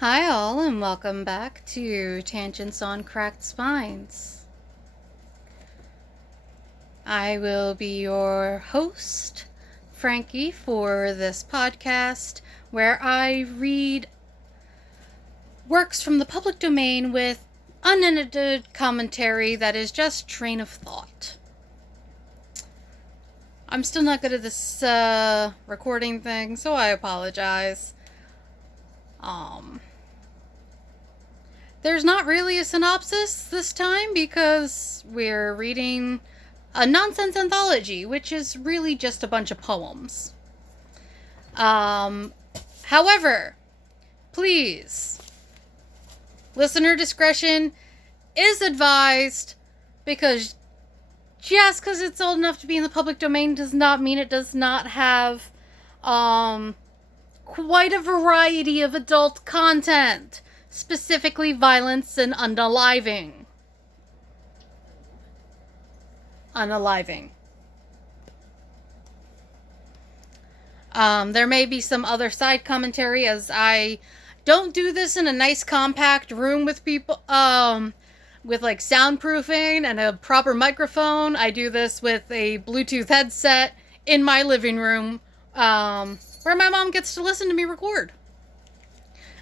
Hi all, and welcome back to Tangents on Cracked Spines. I will be your host, Frankie, for this podcast where I read works from the public domain with unedited commentary that is just train of thought. I'm still not good at this recording thing, so I apologize. There's not really a synopsis this time because we're reading a Nonsense Anthology, which is really just a bunch of poems. However, please, listener discretion is advised, because just because it's old enough to be in the public domain does not mean it does not have quite a variety of adult content. Specifically violence and unaliving. There may be some other side commentary, as I don't do this in a nice compact room with people, with like soundproofing and a proper microphone. I do this with a Bluetooth headset in my living room, where my mom gets to listen to me record.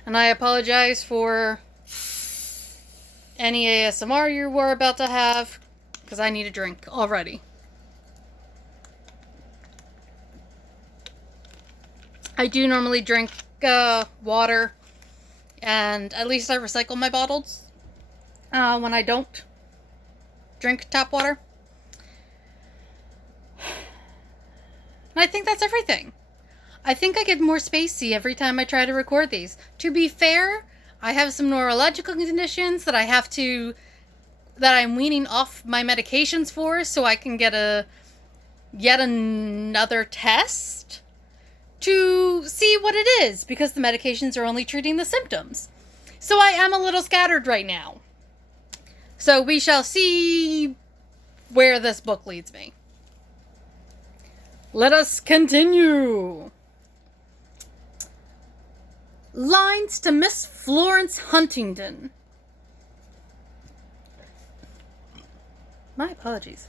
And I apologize for any ASMR you were about to have, because I need a drink already. I do normally drink water, and at least I recycle my bottles when I don't drink tap water. And I think that's everything. I think I get more spacey every time I try to record these. To be fair, I have some neurological conditions that I'm weaning off my medications for, so I can get yet another test to see what it is, because the medications are only treating the symptoms. So I am a little scattered right now. So we shall see where this book leads me. Let us continue. Lines to Miss Florence Huntington. My apologies.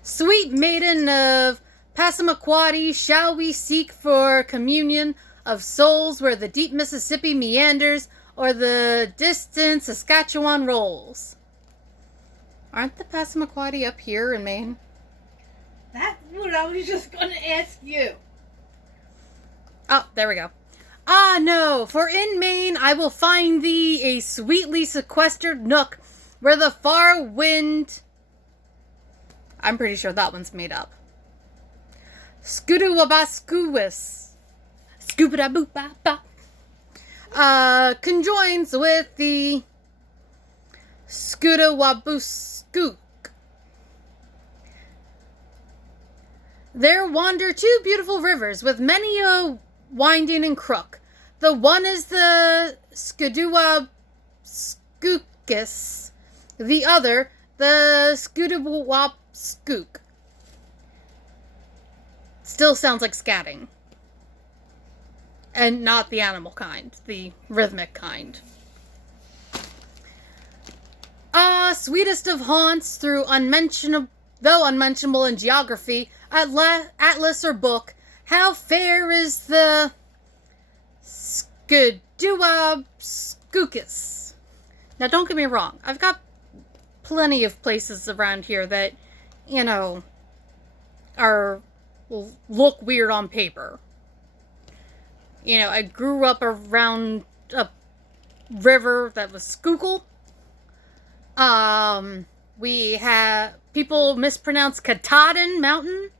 Sweet maiden of Passamaquoddy, shall we seek for communion of souls where the deep Mississippi meanders or the distant Saskatchewan rolls? Aren't the Passamaquoddy up here in Maine? That's what I was just going to ask you. Oh, there we go. Ah, no, for in Maine I will find thee a sweetly sequestered nook where the far wind... I'm pretty sure that one's made up. Scoodawabaskoois. Scoobadaboop-ba-ba. Conjoins with the Scoodawabooscook. There wander two beautiful rivers with many a winding and crook. The one is the Scoodawaskookis, the other the Scoodawapskook. Still sounds like scatting. And not the animal kind, the rhythmic kind. Sweetest of haunts, though unmentionable in geography, atlas or book, how fair is the Skudawabskookis. Now, don't get me wrong. I've got plenty of places around here that, look weird on paper. I grew up around a river that was Schuylkill. We have people mispronounce Katahdin Mountain.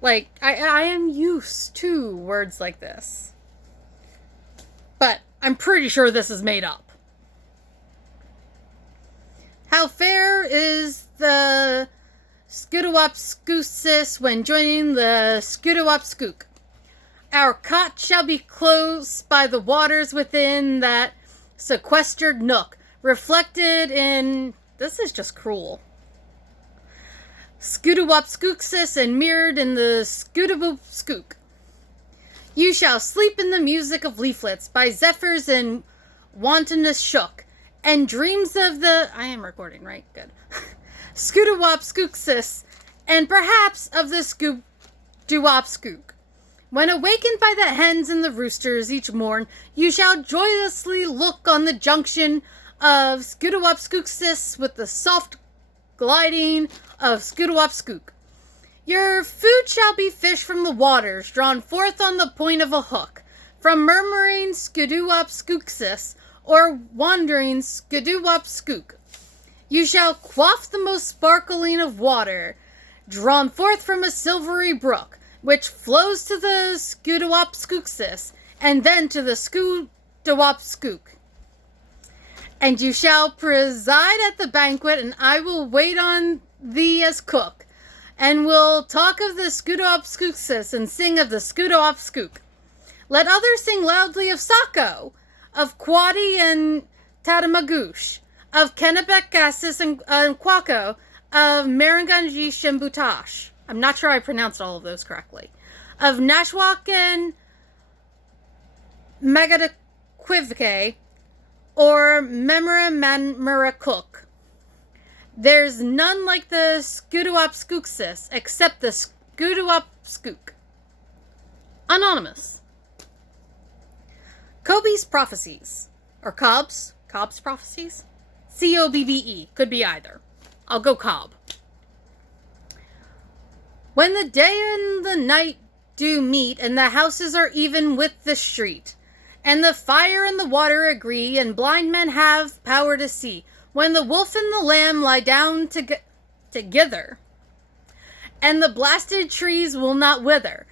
I am used to words like this. But I'm pretty sure this is made up. How fair is the Scudawapskoosis when joining the Scudawapskook. Our cot shall be close by the waters within that sequestered nook, reflected in... This is just cruel. Scudawapskooksis and mirrored in the Scudaboopskook. You shall sleep in the music of leaflets by zephyrs and wantonness shook, and dreams of the... I am recording, right? Good. Scootawop-skooksis, and perhaps of the Scoop-doo-wop-skook. When awakened by the hens and the roosters each morn, you shall joyously look on the junction of Scootawop-skooksis with the soft gliding of Scootawop-skook. Your food shall be fish from the waters, drawn forth on the point of a hook, from murmuring Scootawop-skooksis, or wandering Scootawop-skook. You shall quaff the most sparkling of water, drawn forth from a silvery brook, which flows to the Scootawop-skooksis, and then to the Scootawop-skook. And you shall preside at the banquet, and I will wait on thee as cook, and will talk of the Scootawop-skooksis, and sing of the Scootawop-skook. Let others sing loudly of Sako, of Quadi and Tatamagoosh, of Kennebekassis and Quaco, of Maranganjish and Butash. I'm not sure I pronounced all of those correctly. Of Nashwak and Megadaquivke, or Memora There's none like the Scootawop-skooksis, except the Scootawop-skook. Anonymous. Kobe's prophecies. Or Cobb's prophecies? Cobbe. Could be either. I'll go Cobb. When the day and the night do meet, and the houses are even with the street, and the fire and the water agree, and blind men have power to see, when the wolf and the lamb lie down together, and the blasted trees will not wither,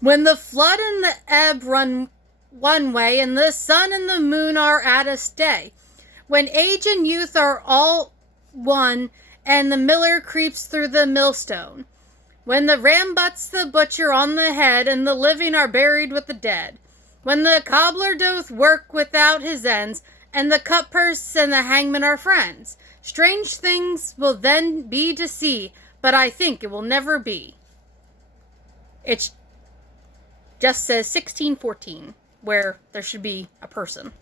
when the flood and the ebb run one way, and the sun and the moon are at a stay, when age and youth are all one, and the miller creeps through the millstone, when the ram butts the butcher on the head, and the living are buried with the dead, when the cobbler doth work without his ends, and the cutpurse and the hangman are friends. Strange things will then be to see, but I think it will never be. It just says 1614, where there should be a person.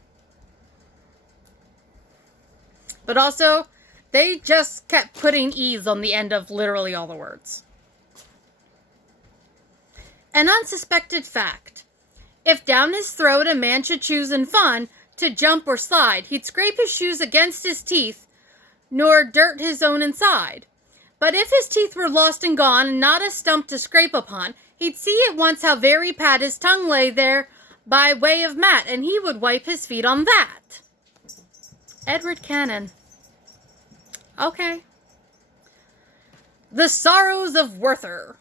But also, they just kept putting E's on the end of literally all the words. An unsuspected fact. If down his throat a man should choose in fun to jump or slide, he'd scrape his shoes against his teeth, nor dirt his own inside. But if his teeth were lost and gone, and not a stump to scrape upon, he'd see at once how very pat his tongue lay there by way of mat, and he would wipe his feet on that. Edward Cannon. Okay. The Sorrows of Werther.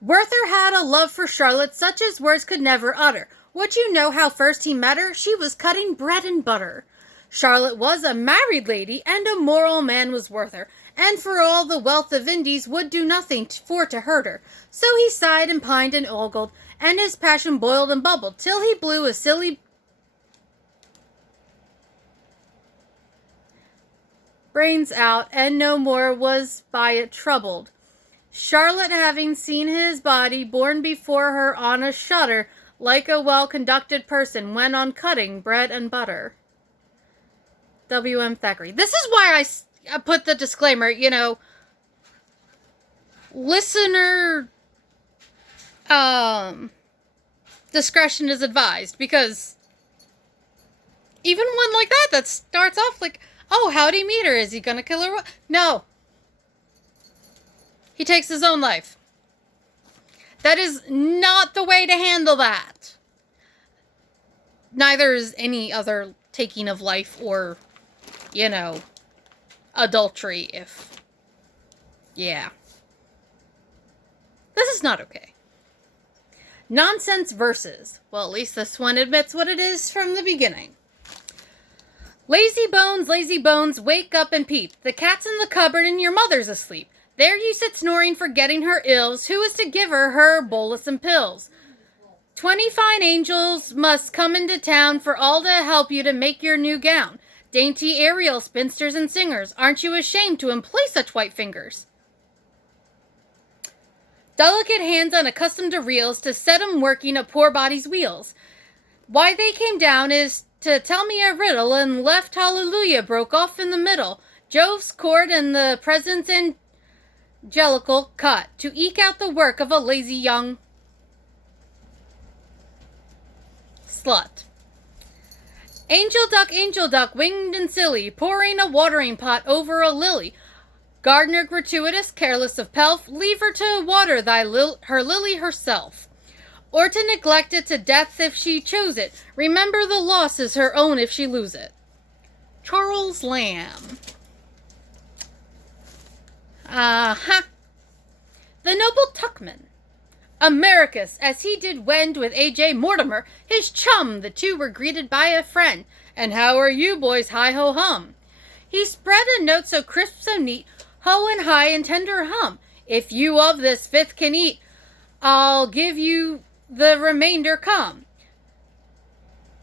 Werther had a love for Charlotte such as words could never utter. Would you know how first he met her? She was cutting bread and butter. Charlotte was a married lady, and a moral man was Werther, and for all the wealth of Indies would do nothing for to hurt her. So he sighed and pined and ogled, and his passion boiled and bubbled, till he blew a silly brains out, and no more was by it troubled. Charlotte, having seen his body borne before her on a shutter, like a well-conducted person, went on cutting bread and butter. W.M. Thackeray. This is why I put the disclaimer, listener discretion is advised, because even one like that starts off like, oh, how'd he meet her? Is he gonna kill her? No. He takes his own life. That is not the way to handle that. Neither is any other taking of life or, adultery yeah. This is not okay. Nonsense verses. Well, at least this one admits what it is from the beginning. Lazy bones, wake up and peep. The cat's in the cupboard and your mother's asleep. There you sit snoring, forgetting her ills. Who is to give her bolus and pills? 20 fine angels must come into town for all to help you to make your new gown. Dainty Ariel, spinsters and singers, aren't you ashamed to employ such white fingers? Delicate hands unaccustomed to reels to set 'em working a poor body's wheels. Why they came down is to tell me a riddle, and left hallelujah broke off in the middle. Jove's chord and the presence angelical cut to eke out the work of a lazy young slut. Angel duck, winged and silly, pouring a watering pot over a lily. Gardener gratuitous, careless of pelf, leave her to water her lily herself. Or to neglect it to death if she chose it. Remember the loss is her own if she lose it. Charles Lamb. The noble Tuckman. Americus, as he did wend with A.J. Mortimer, his chum, the two were greeted by a friend. And how are you, boys, hi-ho-hum? He spread a note so crisp, so neat, ho and high and tender hum. If you of this fifth can eat, I'll give you the remainder come.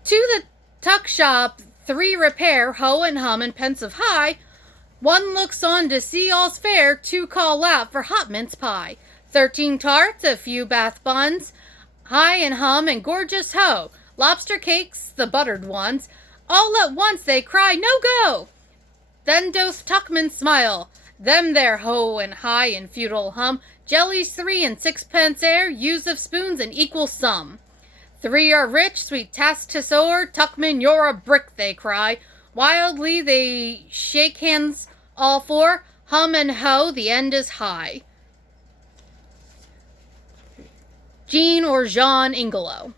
To the tuck shop, 3 repair, ho and hum and pensive high. 1 looks on to see all's fair, 2 call out for hot mince pie. 13 tarts, a few bath buns, high and hum and gorgeous ho. Lobster cakes, the buttered ones. All at once they cry, no go! Then doth Tuckman smile. Them there ho and high and feudal hum. Jellies 3 and 6pence air, use of spoons an equal sum. 3 are rich, sweet tasks o'er. Tuckman, you're a brick, they cry. Wildly they shake hands all 4. Hum and ho, the end is high. Jean or Jean Ingelow.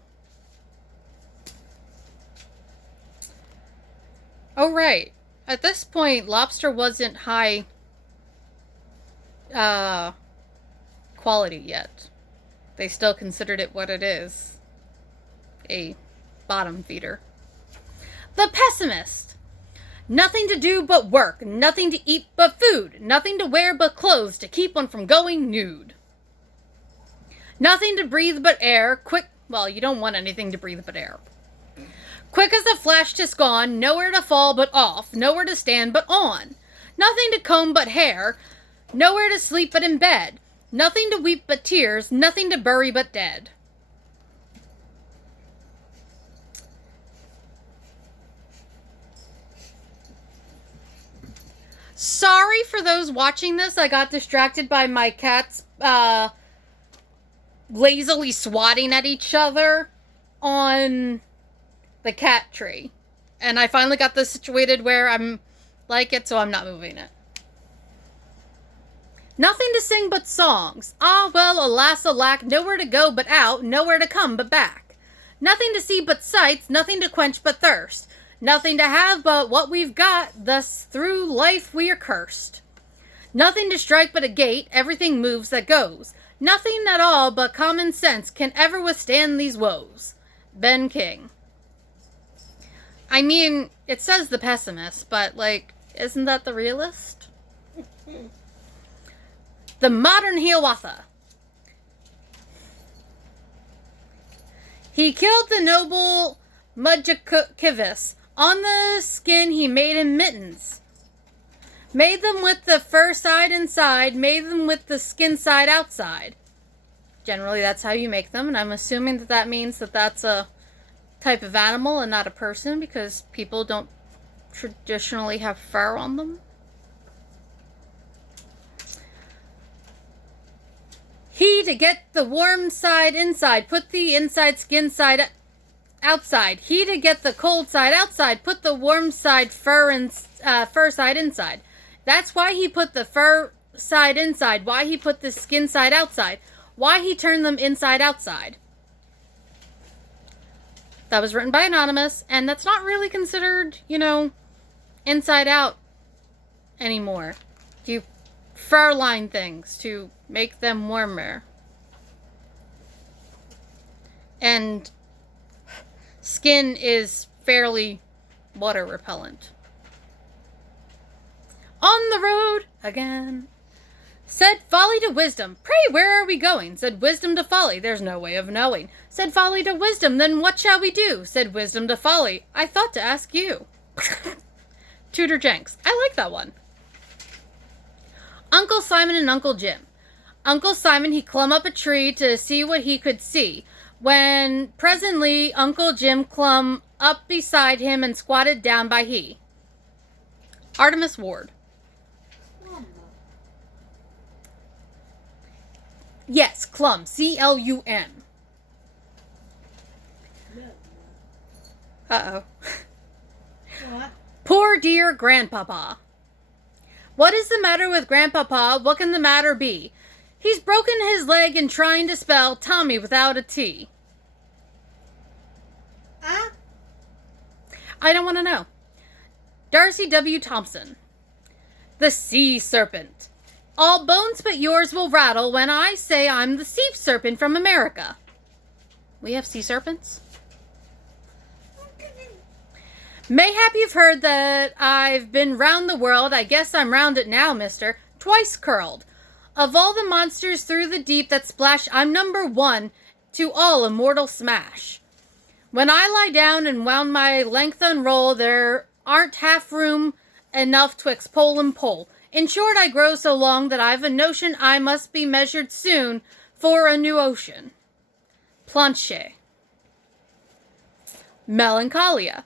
Oh, right. At this point, lobster wasn't high quality yet. They still considered it what it is. A bottom feeder. The pessimist. Nothing to do but work, nothing to eat but food, nothing to wear but clothes to keep one from going nude. Nothing to breathe but air, quick, well, you don't want anything to breathe but air. Quick as a flash 'tis gone, nowhere to fall but off, nowhere to stand but on. Nothing to comb but hair, nowhere to sleep but in bed, nothing to weep but tears, nothing to bury but dead. Sorry for those watching this, I got distracted by my cats, lazily swatting at each other on the cat tree. And I finally got this situated where I'm like it, so I'm not moving it. Nothing to sing but songs. Ah, well, alas, alack, nowhere to go but out, nowhere to come but back. Nothing to see but sights, nothing to quench but thirst. Nothing to have but what we've got, thus through life we are cursed. Nothing to strike but a gate, everything moves that goes. Nothing at all but common sense can ever withstand these woes. Ben King. I mean, it says the pessimist, but, like, isn't that the realist? The modern Hiawatha. He killed the noble Mudjakivis. On the skin he made him mittens. Made them with the fur side inside, made them with the skin side outside. Generally, that's how you make them, and I'm assuming that that means that that's a type of animal and not a person, because people don't traditionally have fur on them. He, to get the warm side inside, put the inside skin side outside. He, to get the cold side outside, put the warm side fur side inside. That's why he put the fur side inside, why he put the skin side outside, why he turned them inside outside. That was written by Anonymous, and that's not really considered, you know, inside out anymore. You fur line things to make them warmer. And skin is fairly water repellent. On the road again. Said folly to wisdom, pray where are we going? Said wisdom to folly, there's no way of knowing. Said folly to wisdom, then what shall we do? Said wisdom to folly, I thought to ask you. Tudor Jenks, I like that one. Uncle Simon and Uncle Jim. Uncle Simon, he clumb up a tree to see what he could see, when presently Uncle Jim clumb up beside him and squatted down by he. Artemis Ward. Yes, clum. C-L-U-M. Uh-oh. What? Poor dear Grandpapa. What is the matter with Grandpapa? What can the matter be? He's broken his leg in trying to spell Tommy without a T. Huh? I don't want to know. Darcy W. Thompson. The Sea Serpent. All bones but yours will rattle when I say I'm the sea serpent from America. We have sea serpents? Mayhap you've heard that I've been round the world. I guess I'm round it now, mister. Twice curled. Of all the monsters through the deep that splash, I'm number one to all immortal smash. When I lie down and wound my length unroll, there aren't half room enough twixt pole and pole. In short, I grow so long that I've a notion I must be measured soon for a new ocean. Planche. Melancholia.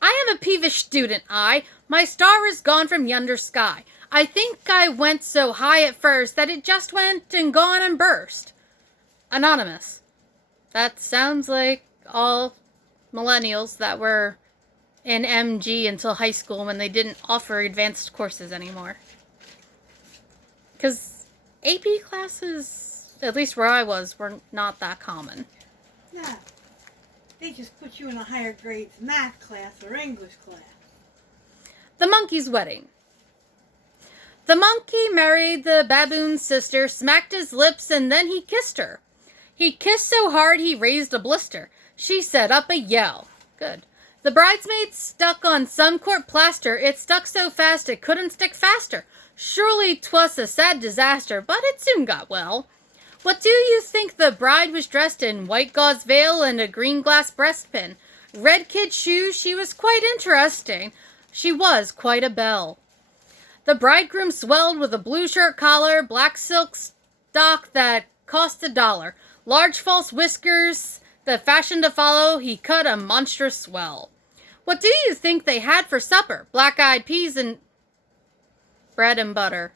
I am a peevish student, my star is gone from yonder sky. I think I went so high at first that it just went and gone and burst. Anonymous. That sounds like all millennials that were in MG until high school when they didn't offer advanced courses anymore. Because AP classes, at least where I was, were not that common. Yeah. They just put you in a higher grades math class or English class. The Monkey's Wedding. The monkey married the baboon's sister, smacked his lips, and then he kissed her. He kissed so hard he raised a blister. She set up a yell. Good. The bridesmaids stuck on some court plaster. It stuck so fast it couldn't stick faster. Surely 'twas a sad disaster, but it soon got well. What do you think the bride was dressed in? White gauze veil and a green glass breastpin. Red kid shoes, she was quite interesting. She was quite a belle. The bridegroom swelled with a blue shirt collar, black silk stock that cost $1. Large false whiskers, the fashion to follow, he cut a monstrous swell. What do you think they had for supper? Black-eyed peas and bread and butter.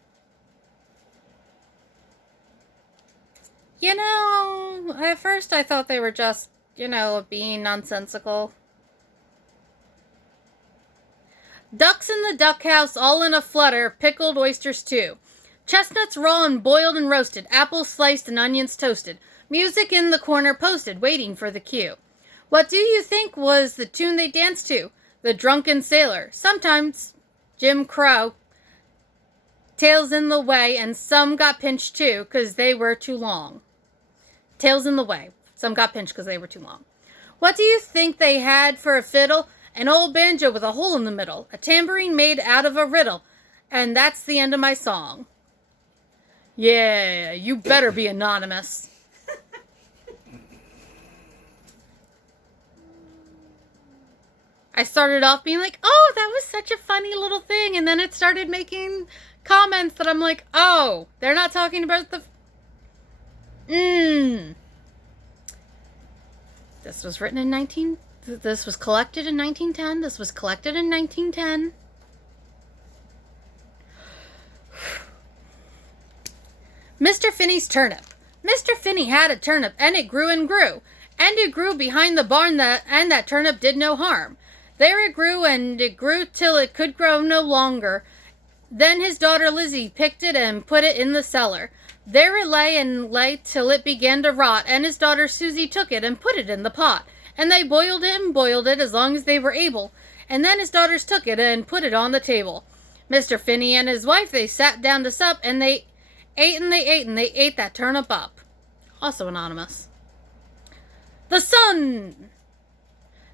You know, at first I thought they were just, being nonsensical. Ducks in the duck house, all in a flutter, pickled oysters too. Chestnuts raw and boiled and roasted, apples sliced and onions toasted. Music in the corner posted, waiting for the cue. What do you think was the tune they danced to? The Drunken Sailor. Sometimes Jim Crow. Tails in the way, and some got pinched too, 'cause they were too long. Tails in the way. Some got pinched because they were too long. What do you think they had for a fiddle? An old banjo with a hole in the middle. A tambourine made out of a riddle. And that's the end of my song. Yeah, you better be anonymous. I started off being like, oh, that was such a funny little thing. And then it started making comments that I'm like, oh, they're not talking about the... This was written in This was collected in 1910. This was collected in 1910. Mr. Finney's turnip. Mr. Finney had a turnip, and it grew and grew. And it grew behind the barn, and that turnip did no harm. There it grew, and it grew till it could grow no longer. Then his daughter Lizzie picked it and put it in the cellar. There it lay and lay till it began to rot, and his daughter Susie took it and put it in the pot. And they boiled it and boiled it as long as they were able. And then his daughters took it and put it on the table. Mr. Finney and his wife, they sat down to sup, and they ate and they ate and they ate that turnip up. Also anonymous. The sun!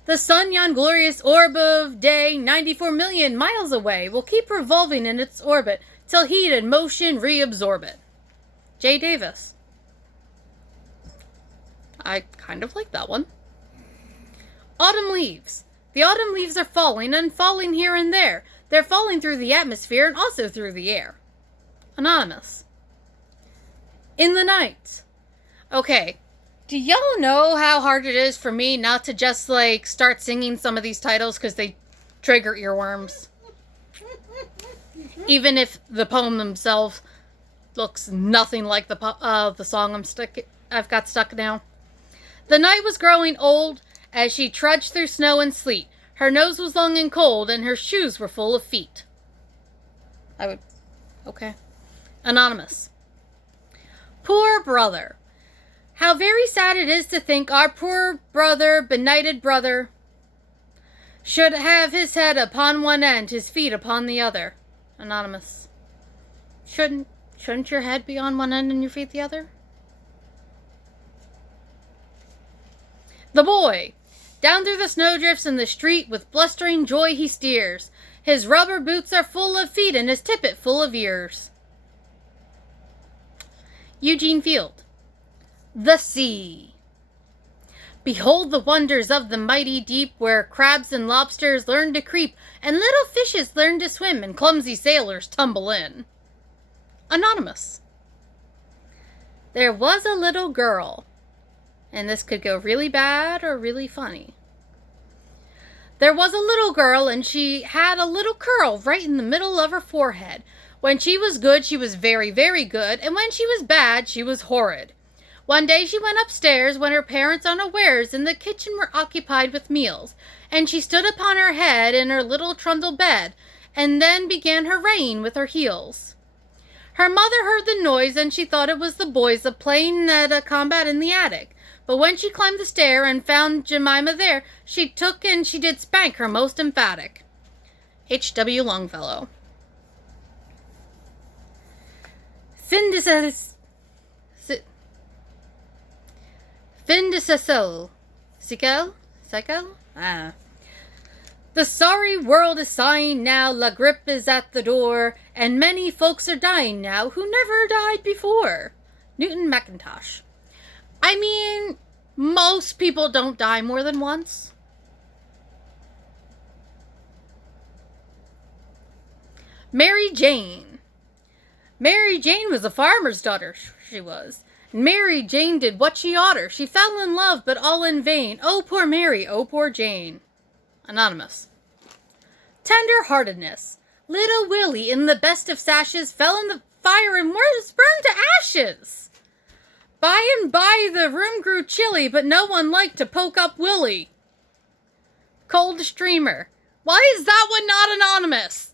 The sun, yon glorious orb of day, 94 million miles away, will keep revolving in its orbit till heat and motion reabsorb it. J. Davis. I kind of like that one. Autumn leaves. The autumn leaves are falling, and falling here and there. They're falling through the atmosphere and also through the air. Anonymous. In the night. Okay. Do y'all know how hard it is for me not to just, like, start singing some of these titles because they trigger earworms? Even if the poem themselves looks nothing like the song I've got stuck now. The night was growing old as she trudged through snow and sleet. Her nose was long and cold, and her shoes were full of feet. Okay. Anonymous. Poor brother. How very sad it is to think our poor brother, benighted brother, should have his head upon one end, his feet upon the other. Anonymous. Shouldn't your head be on one end and your feet the other? The boy. Down through the snowdrifts in the street with blustering joy he steers. His rubber boots are full of feet and his tippet full of ears. Eugene Field. The sea. Behold the wonders of the mighty deep, where crabs and lobsters learn to creep, and little fishes learn to swim, and clumsy sailors tumble in. Anonymous. There was a little girl, and this could go really bad or really funny. There was a little girl, and she had a little curl right in the middle of her forehead. When she was good, she was very, very good, and when she was bad, she was horrid. One day she went upstairs when her parents, unawares, in the kitchen were occupied with meals, and she stood upon her head in her little trundle bed, and then began her reign with her heels. Her mother heard the noise, and she thought it was the boys a-playing at a combat in the attic. But when she climbed the stair and found Jemima there, she took and she did spank her most emphatic. H.W. Longfellow. Fin de Cecil. Sikel? Ah. The sorry world is sighing now, La Grippe is at the door, and many folks are dying now who never died before. Newton Mackintosh. I mean, most people don't die more than once. Mary Jane. Mary Jane was a farmer's daughter, she was. Mary Jane did what she oughter. She fell in love, but all in vain. Oh, poor Mary, oh, poor Jane. Anonymous. Tender-heartedness. Little Willie, in the best of sashes, fell in the fire and was burned to ashes. By and by the room grew chilly, but no one liked to poke up Willie. Cold Streamer. Why is that one not anonymous?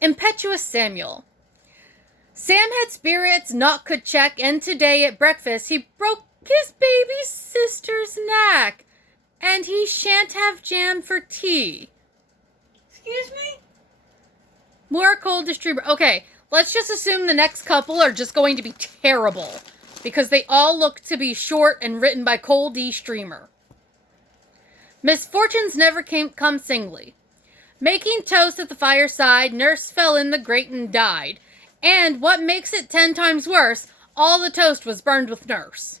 Impetuous Samuel. Sam had spirits naught could check, and today at breakfast he broke his baby sister's neck, and he shan't have jam for tea. Excuse me? More Cold Streamer. Okay, let's just assume the next couple are just going to be terrible, because they all look to be short and written by Cold D. Streamer. Misfortunes never come singly. Making toast at the fireside, nurse fell in the grate and died. And what makes it 10 times worse, all the toast was burned with nurse.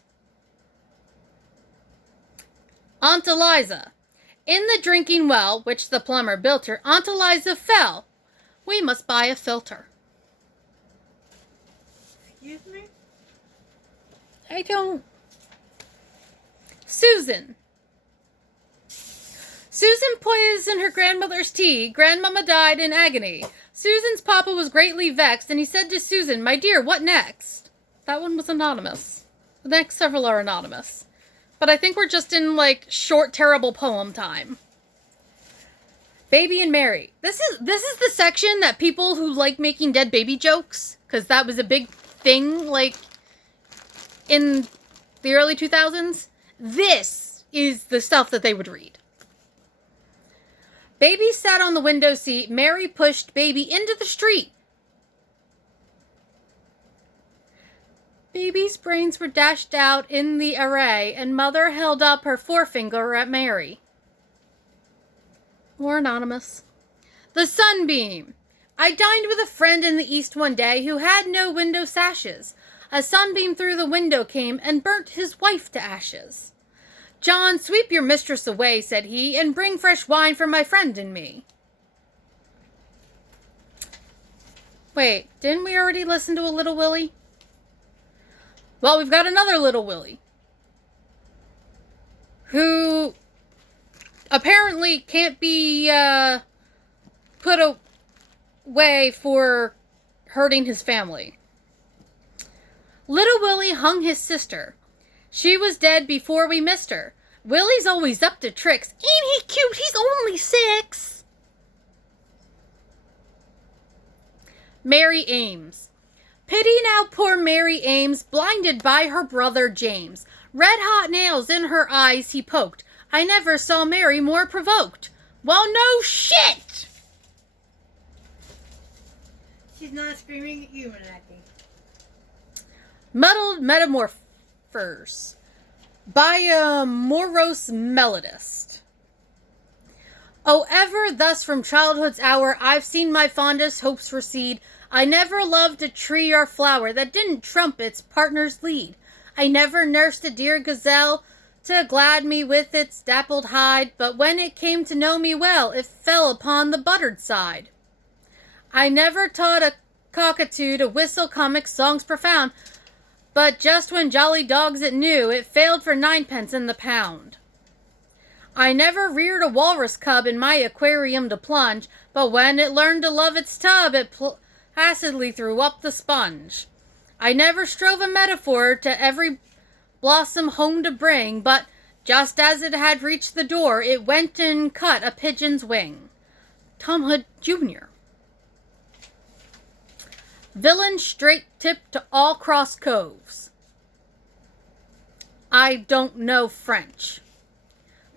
Aunt Eliza. In the drinking well, which the plumber built her, Aunt Eliza fell. We must buy a filter. Excuse me? I don't... Susan. Susan poisoned her grandmother's tea. Grandmama died in agony. Susan's papa was greatly vexed, and he said to Susan, "My dear, what next?" That one was anonymous. The next several are anonymous. But I think we're just in, like, short, terrible poem time. Baby and Mary. This is the section that people who like making dead baby jokes, because that was a big thing, like, in the early 2000s. This is the stuff that they would read. Baby sat on the window seat. Mary pushed baby into the street. Baby's brains were dashed out in the array, and mother held up her forefinger at Mary. More anonymous. The Sunbeam. I dined with a friend in the East one day who had no window sashes. A sunbeam through the window came and burnt his wife to ashes. "John, sweep your mistress away," said he, "and bring fresh wine for my friend and me." Wait, didn't we already listen to a Little Willie? Well, we've got another Little Willie. Who apparently can't be put away for hurting his family. Little Willie hung his sister. She was dead before we missed her. Willie's always up to tricks. Ain't he cute? He's only 6. Mary Ames. Pity now poor Mary Ames, blinded by her brother James. Red-hot nails in her eyes he poked. I never saw Mary more provoked. Well, no shit! She's not screaming at you, Manaki. Muddled Metamorphers by a morose melodist. Oh, ever thus from childhood's hour I've seen my fondest hopes recede. I never loved a tree or flower that didn't trump its partner's lead. I never nursed a dear gazelle to glad me with its dappled hide, but when it came to know me well, it fell upon the buttered side. I never taught a cockatoo to whistle comic songs profound, but just when jolly dogs it knew, it failed for 9p in the pound. I never reared a walrus cub in my aquarium to plunge, but when it learned to love its tub, it placidly threw up the sponge. I never strove a metaphor to every blossom home to bring, but just as it had reached the door, it went and cut a pigeon's wing. Tom Hood, Jr. Villain straight tip to all cross coves. I don't know French.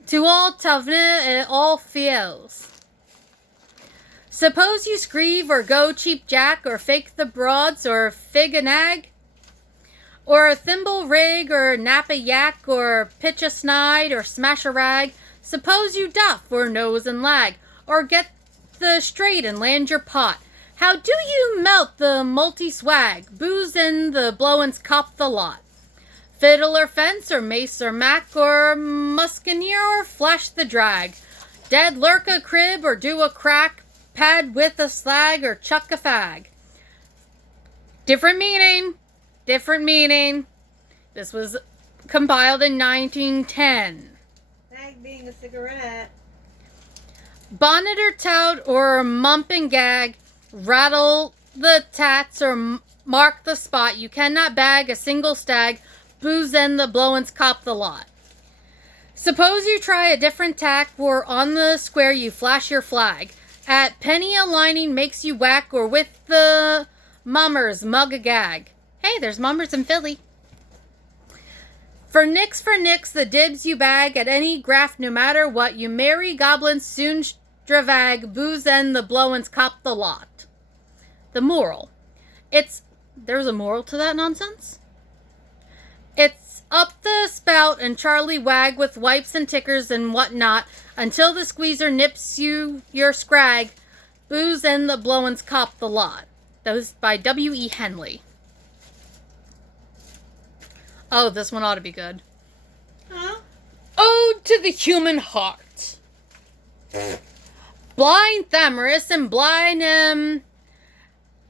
To all tavernes et all fiels. Suppose you screeve or go cheap jack or fake the broads or fig a nag, or a thimble rig or nap a yak or pitch a snide or smash a rag. Suppose you duff or nose and lag or get the straight and land your pot. How do you melt the multi-swag, booze in the blowin's cop the lot? Fiddle or fence or mace or mac or musketeer or flash the drag. Dead lurk a crib or do a crack, pad with a slag or chuck a fag. Different meaning. Different meaning. This was compiled in 1910. Fag being a cigarette. Bonnet or tout or mump and gag. Rattle the tats or mark the spot. You cannot bag a single stag. Booze and the blowin's cop the lot. Suppose you try a different tack, or on the square you flash your flag. At penny a lining makes you whack, or with the mummers mug a gag. Hey, there's mummers in Philly. For nix, the dibs you bag at any graft, no matter what. You merry goblins soon stravag. Booze and the blowin's cop the lot. The moral. There's a moral to that nonsense? It's up the spout and Charlie wag with wipes and tickers and whatnot until the squeezer nips you your scrag. Booze and the blowin's cop the lot. Those by W.E. Henley. Oh, this one ought to be good. Huh? Ode to the Human Heart. Blind Thamyrus and blind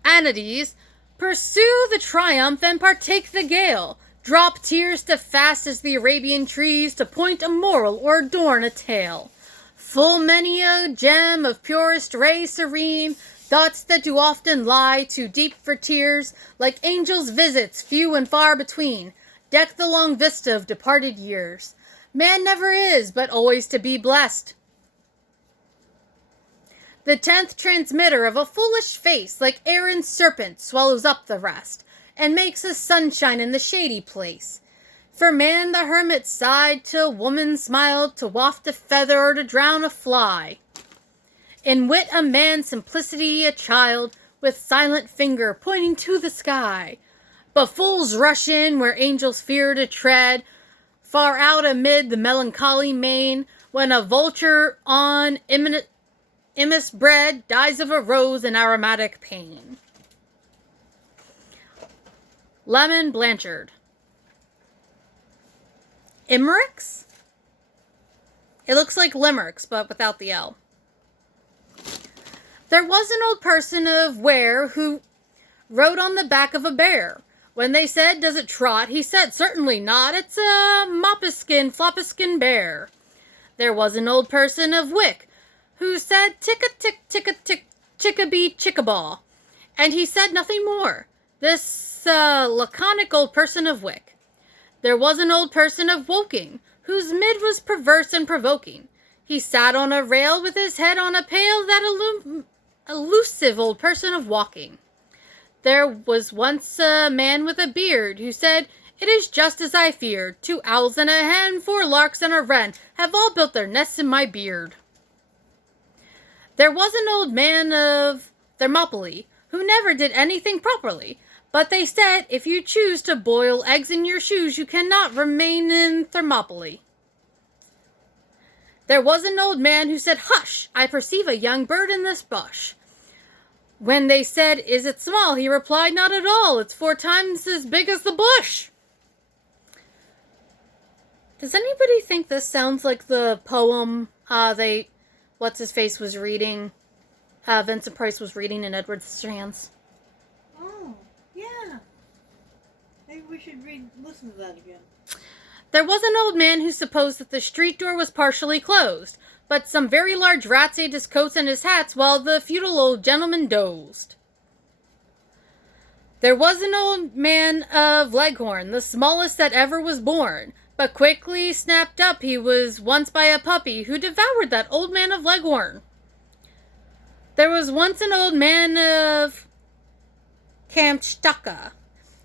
Anades, pursue the triumph and partake the gale. Drop tears to fast as the Arabian trees to point a moral or adorn a tale. Full many a gem of purest ray serene, thoughts that do often lie too deep for tears, like angels' visits few and far between, deck the long vista of departed years. Man never is, but always to be blessed. The 10th transmitter of a foolish face, like Aaron's serpent, swallows up the rest, and makes a sunshine in the shady place. For man the hermit sighed till woman smiled, to waft a feather or to drown a fly. In wit a man, simplicity a child, with silent finger pointing to the sky. But fools rush in where angels fear to tread, far out amid the melancholy main, when a vulture on immense bread dies of a rose in aromatic pain. Lemon Blanchard. Limericks? It looks like limericks, but without the L. There was an old person of Ware who rode on the back of a bear. When they said, "Does it trot?" he said, "Certainly not. It's a moppiskin, floppiskin bear." There was an old person of Wick who said, "Tick-a-tick, tick-a-tick, chickabee, chickabaw," and he said nothing more. This laconic old person of Wick. There was an old person of Woking whose mid was perverse and provoking. He sat on a rail with his head on a pail, that elusive old person of Walking. There was once a man with a beard who said, "It is just as I feared. 2 owls and a hen, 4 larks and a wren have all built their nests in my beard." There was an old man of Thermopylae who never did anything properly, but they said, "If you choose to boil eggs in your shoes, you cannot remain in Thermopylae." There was an old man who said, "Hush, I perceive a young bird in this bush." When they said, "Is it small?" he replied, "Not at all. It's 4 times as big as the bush." Does anybody think this sounds like the poem what's-his-face was reading, Vincent Price was reading in Edward Scissorhands? Oh, yeah. Maybe we should listen to that again. There was an old man who supposed that the street door was partially closed, but some very large rats ate his coats and his hats while the feudal old gentleman dozed. There was an old man of Leghorn, the smallest that ever was born, but quickly snapped up he was once by a puppy who devoured that old man of Leghorn. There was once an old man of Kamchatka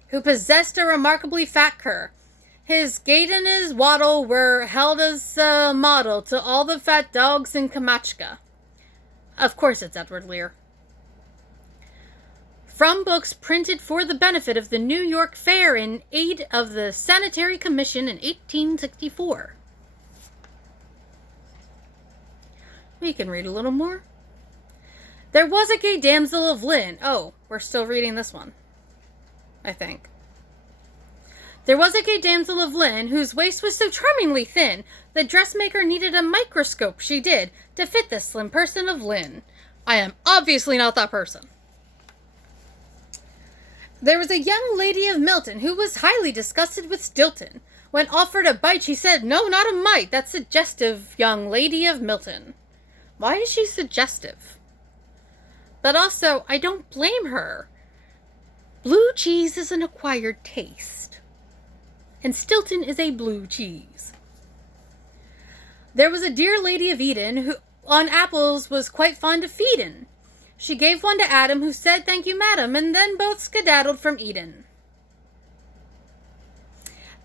who possessed a remarkably fat cur. His gait and his waddle were held as a model to all the fat dogs in Kamchatka. Of course it's Edward Lear. From books printed for the benefit of the New York Fair in aid of the Sanitary Commission in 1864. We can read a little more. There was a gay damsel of Lynn. Oh, we're still reading this one, I think. There was a gay damsel of Lynn, whose waist was so charmingly thin, the dressmaker needed a microscope, she did, to fit this slim person of Lynn. I am obviously not that person. There was a young lady of Milton who was highly disgusted with Stilton. When offered a bite, she said, "No, not a mite, that suggestive young lady of Milton." Why is she suggestive? But also, I don't blame her. Blue cheese is an acquired taste. And Stilton is a blue cheese. There was a dear lady of Eden who on apples was quite fond of feedin'. She gave one to Adam, who said, "Thank you, madam," and then both skedaddled from Eden.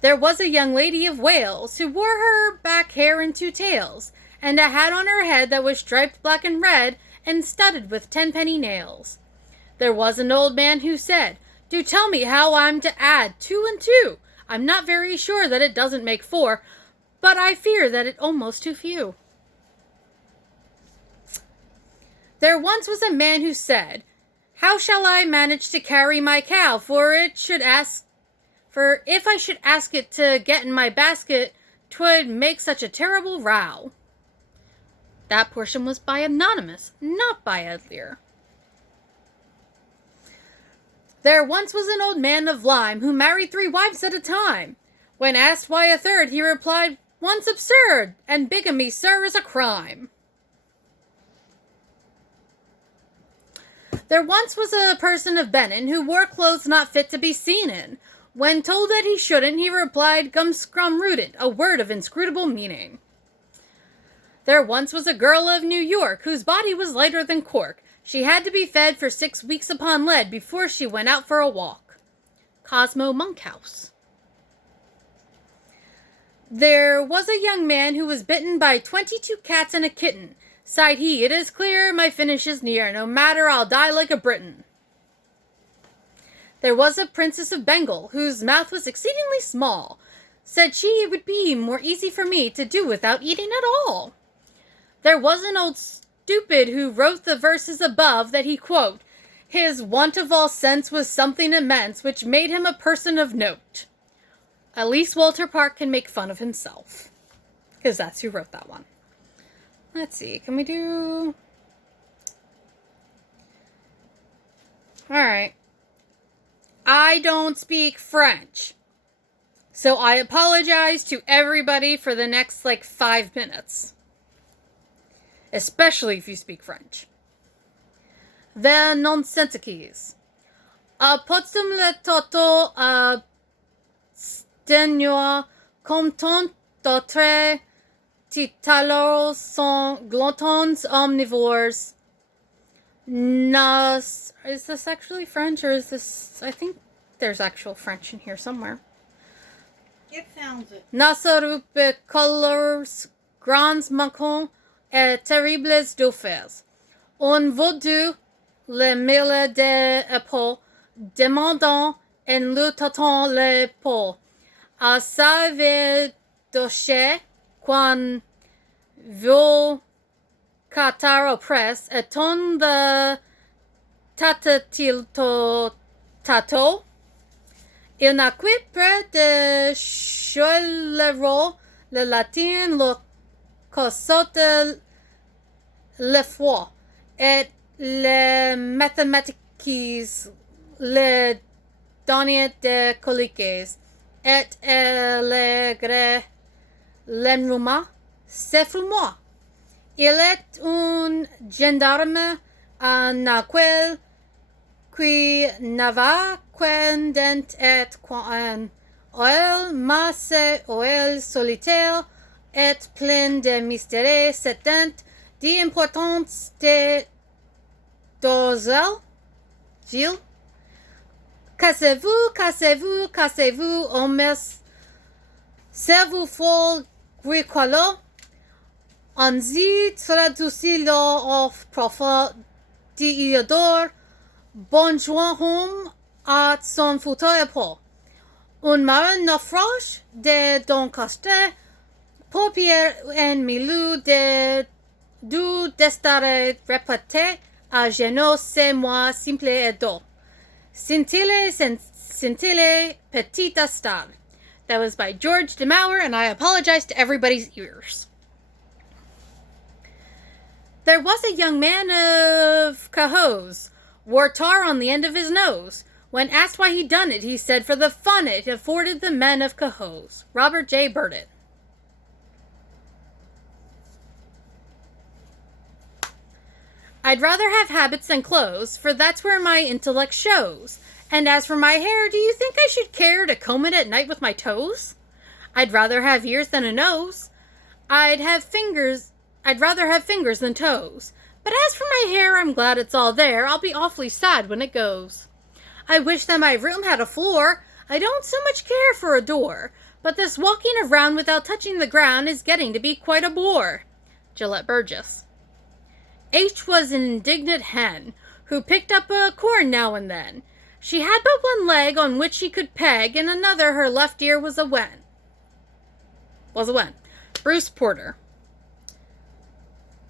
There was a young lady of Wales who wore her back hair in 2 tails, and a hat on her head that was striped black and red and studded with 10-penny nails. There was an old man who said, "Do tell me how I'm to add 2 and 2. I'm not very sure that it doesn't make 4, but I fear that it almost too few." There once was a man who said, "How shall I manage to carry my cow? For if I should ask it to get in my basket, 'twould make such a terrible row." That portion was by Anonymous, not by Ed Lear. There once was an old man of Lyme who married 3 wives at a time. When asked why a third, he replied, "One's absurd, and bigamy, sir, is a crime." There once was a person of Benin who wore clothes not fit to be seen in. When told that he shouldn't, he replied, "Gum scrum rooted," a word of inscrutable meaning. There once was a girl of New York whose body was lighter than cork. She had to be fed for 6 weeks upon lead before she went out for a walk. Cosmo Monkhouse. There was a young man who was bitten by 22 cats and a kitten. Sighed he, "It is clear, my finish is near. No matter, I'll die like a Briton." There was a princess of Bengal, whose mouth was exceedingly small. Said she, "It would be more easy for me to do without eating at all." There was an old stupid who wrote the verses above that he quote, "His want of all sense was something immense, which made him a person of note." At least Walter Park can make fun of himself, because that's who wrote that one. Let's see, can we do... Alright. I don't speak French. So I apologize to everybody for the next 5 minutes. Especially if you speak French. The nonsensiques. Potsum le toto stenua comptant d'autres titalos sont glottons omnivores. Nas. Is this actually French or is this. I think there's actual French in here somewhere. It sounds it. Nasarupe colors grands manquons et terribles dauphins. On vaudou le mille de épaules, demandant en le tâton l'épaule. A save doche, quan vo catar oppress, et ton de tatatilto tato. Il n'acquit près de Cholero le latin, le cossote, le foi, et le mathématiques, le donnier de coliques, et le gré, l'enruma, c'est fou moi. Il est un gendarme en aquel qui n'ava quendent et quan oil masse oil solitaire et plein de mystères s'étant d'importance de dozel Gilles. Cassez-vous, cassez-vous, cassez-vous, hommes, c'est vous fol gricolo, on dit traduci lo of profit Diodore, bonjour home at son fauteuil pour un marin naufrage de Don Coste, paupière en milieu de du destare répété à genoux, c'est moi simple et do. Scintille, petite star. That was by George DeMauer, and I apologize to everybody's ears. There was a young man of Cahos, wore tar on the end of his nose. When asked why he done it, he said for the fun it afforded the men of Cahos. Robert J. Burdett. I'd rather have habits than clothes, for that's where my intellect shows. And as for my hair, do you think I should care to comb it at night with my toes? I'd rather have ears than a nose. I'd rather have fingers than toes. But as for my hair, I'm glad it's all there. I'll be awfully sad when it goes. I wish that my room had a floor. I don't so much care for a door. But this walking around without touching the ground is getting to be quite a bore. Gillette Burgess. H was an indignant hen, who picked up a corn now and then. She had but one leg on which she could peg, and another her left ear was a wen. Bruce Porter.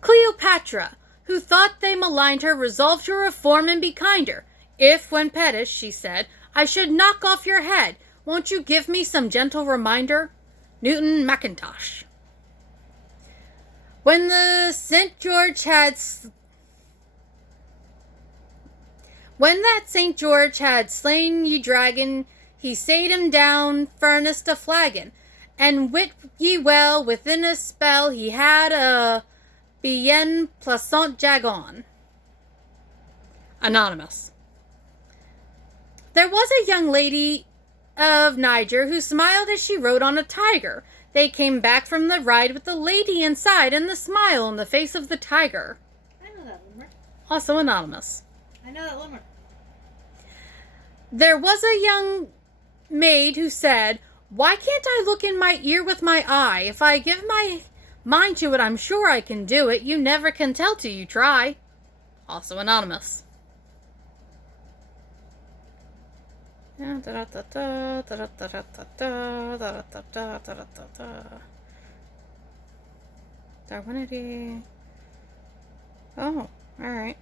Cleopatra, who thought they maligned her, resolved to reform and be kinder. If, when pettish, she said, I should knock off your head, won't you give me some gentle reminder? Newton Mackintosh. When that St. George had slain ye dragon, he sate him down furnace a flagon, and wit ye well, within a spell he had a bien plaisant jagon. Anonymous. There was a young lady of Niger who smiled as she rode on a tiger. They came back from the ride with the lady inside and the smile on the face of the tiger. I know that limerick. Also anonymous. I know that limerick. There was a young maid who said, why can't I look in my ear with my eye? If I give my mind to it, I'm sure I can do it. You never can tell till you try. Also anonymous. Darwinity. Oh, alright.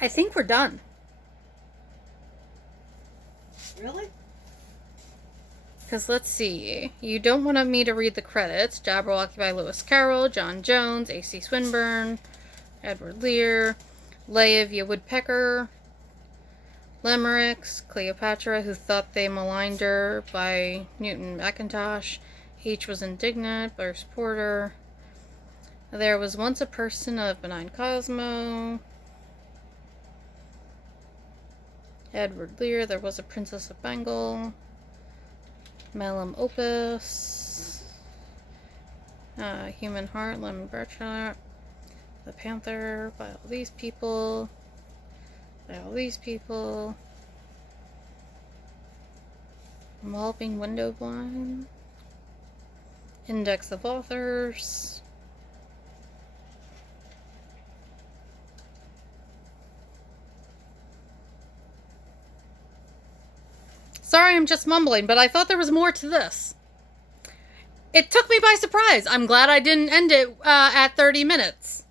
I think we're done. Really? because let's see. You don't want me to read the credits. Jabberwocky by Lewis Carroll, John Jones, A.C. Swinburne, Edward Lear, Leah via Woodpecker, Limericks, Cleopatra, Who Thought They Maligned Her by Newton Mackintosh, H was Indignant, Bruce Porter, There Was Once a Person of Benign Cosmo, Edward Lear, There Was a Princess of Bengal, Malum Opus, Human Heart, Lemon Birchart, The Panther, by all these people, Enveloping Window Blind, Index of Authors, sorry, I'm just mumbling, but I thought there was more to this. It took me by surprise. I'm glad I didn't end it at 30 minutes.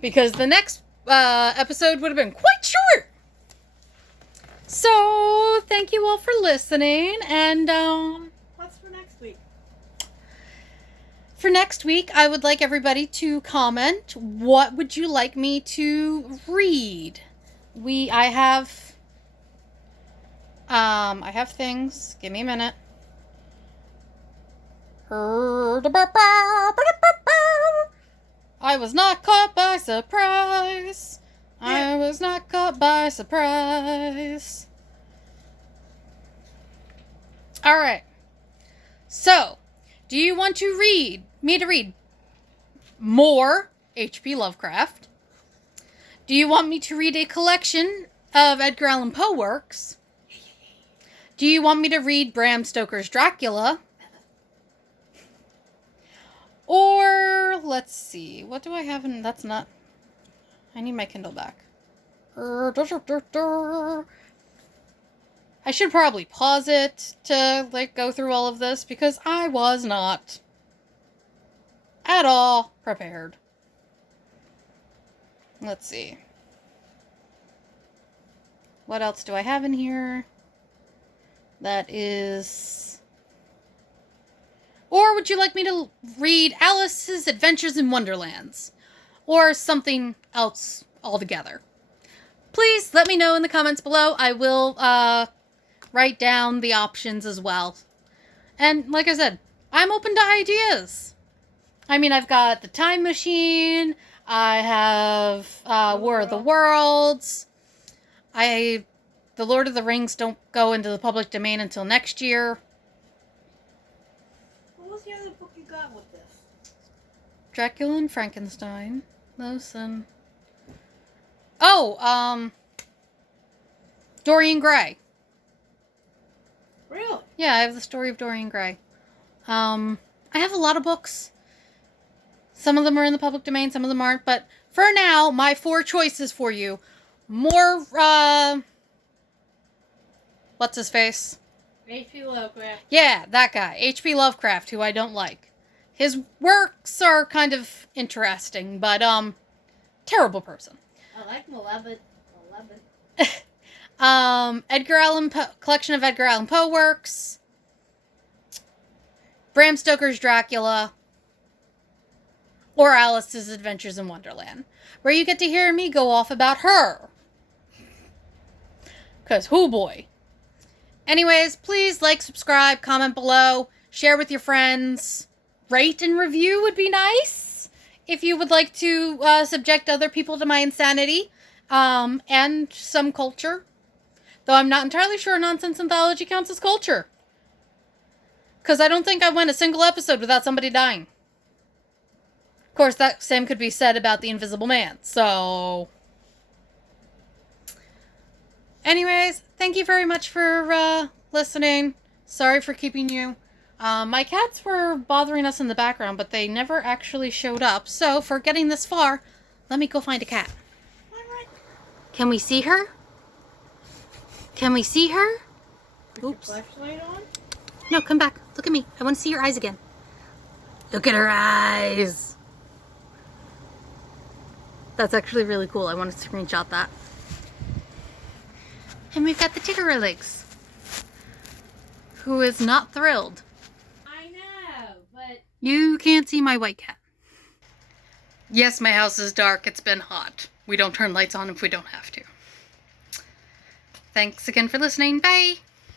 Because the next episode would have been quite short. So, thank you all for listening. And, what's for next week? For next week, I would like everybody to comment. What would you like me to read? I have things. Give me a minute. I was not caught by surprise. I was not caught by surprise. Alright. So, do you want to read more H.P. Lovecraft? Do you want me to read a collection of Edgar Allan Poe works? Do you want me to read Bram Stoker's Dracula? Or, let's see, what do I have in, that's not, I need my Kindle back. I should probably pause it to, go through all of this, because I was not at all prepared. Let's see. What else do I have in here? That is... Or would you like me to read Alice's Adventures in Wonderlands? Or something else altogether? Please let me know in the comments below. I will write down the options as well. And like I said, I'm open to ideas. I mean, I've got The Time Machine. I have War of the Worlds. The Lord of the Rings don't go into the public domain until next year. What was the other book you got with this? Dracula and Frankenstein. Listen. Oh, Dorian Gray. Really? Yeah, I have the story of Dorian Gray. I have a lot of books. Some of them are in the public domain, some of them aren't. But for now, my 4 choices for you. More, what's his face? H.P. Lovecraft. Yeah, that guy. H.P. Lovecraft, who I don't like. His works are kind of interesting, but, terrible person. I like Malevolent. Edgar Allan Poe, collection of Edgar Allan Poe works. Bram Stoker's Dracula. Or Alice's Adventures in Wonderland, where you get to hear me go off about her. Because, hoo boy. Anyways, please like, subscribe, comment below, share with your friends. Rate and review would be nice. If you would like to subject other people to my insanity. And some culture. Though I'm not entirely sure Nonsense Anthology counts as culture. Because I don't think I went a single episode without somebody dying. Of course, that same could be said about The Invisible Man, so... Anyways, thank you very much for listening. Sorry for keeping you. My cats were bothering us in the background, but they never actually showed up. So, for getting this far, let me go find a cat. Alright. Can we see her? Can we see her? Put Oops. your flashlight on? No, come back. Look at me. I want to see your eyes again. Look at her eyes. That's actually really cool. I want to screenshot that. And we've got the ticker legs. who is not thrilled. I know, but... You can't see my white cat. Yes, my house is dark. It's been hot. We don't turn lights on if we don't have to. Thanks again for listening. Bye!